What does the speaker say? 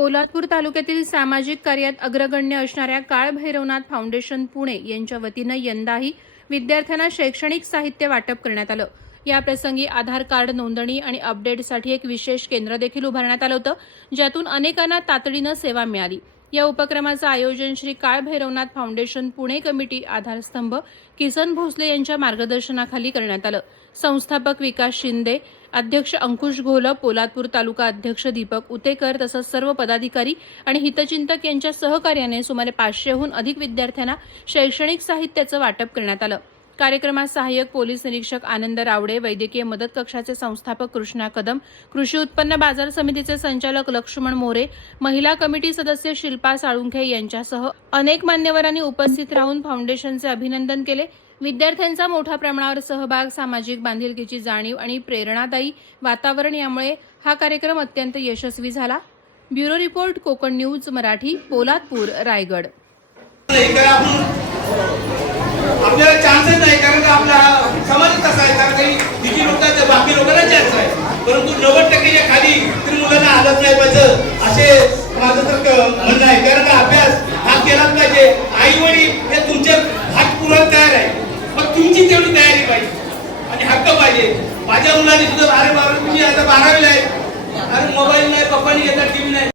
पोलादपूर तालुक्यातील सामाजिक कार्यात अग्रगण्य असणाऱ्या काळ भैरवनाथ फाउंडेशन पुणे यांच्या वतीनं यंदाही विद्यार्थ्यांना शैक्षणिक साहित्य वाटप करण्यात आलं। या प्रसंगी आधार कार्ड नोंदणी आणि अपडेटसाठी एक विशेष केंद्र देखील उभारण्यात आलं होतं, ज्यातून अनेकांना तातडीनं सेवा मिळाली। या उपक्रमाचं आयोजन श्री काळ भैरवनाथ फाउंडेशन पुणे कमिटी आधारस्तंभ किसन भोसले यांच्या मार्गदर्शनाखाली करण्यात आलं। संस्थापक विकास शिंदे, अध्यक्ष अंकुश घोलप, पोलादपूर तालुका अध्यक्ष दीपक उतेकर तसंच सर्व पदाधिकारी आणि हितचिंतक यांच्या सहकार्याने सुमारे 500हून अधिक विद्यार्थ्यांना शैक्षणिक साहित्याचं वाटप करण्यात आलं। कार्यक्रमात सहाय्यक पोलीस निरीक्षक आनंद रावडे, वैद्यकीय मदत कक्षाचे संस्थापक कृष्णा कदम, कृषी उत्पन्न बाजार समितीचे संचालक लक्ष्मण मोरे, महिला कमिटी सदस्य शिल्पा साळुंखे यांच्यासह अनेक मान्यवरांनी उपस्थित राहून फाउंडेशनचे अभिनंदन केले। विद्यार्थ्यांचा मोठ्या प्रमाणावर सहभाग, सामाजिक बांधिलकीची जाणीव आणि प्रेरणादायी वातावरण यामुळे हा कार्यक्रम अत्यंत यशस्वी झाला। Bureau report, Konkan news Marathi, Poladpur, Raigad. आपल्याला चान्सच नाही, कारण का आपला समाज तसा आहे, कारण काही दिकी लोकांचं बाकी लोकांना चान्स आहे, परंतु 90% खाली तरी मुलांना आलंच नाही पाहिजे असे माझं तर म्हणणं आहे। कारण का अभ्यास हा केलाच पाहिजे। आई वडील हे तुमचे हात पुरवत तयार आहे, मग तुमची तेवढी तयारी पाहिजे आणि हक्क पाहिजे। माझ्या मुलांनी सुद्धा 12 तुम्ही आता 12वीला आहे, अरे मोबाईल नाही, पप्पानी घेतला, टीव्ही नाही।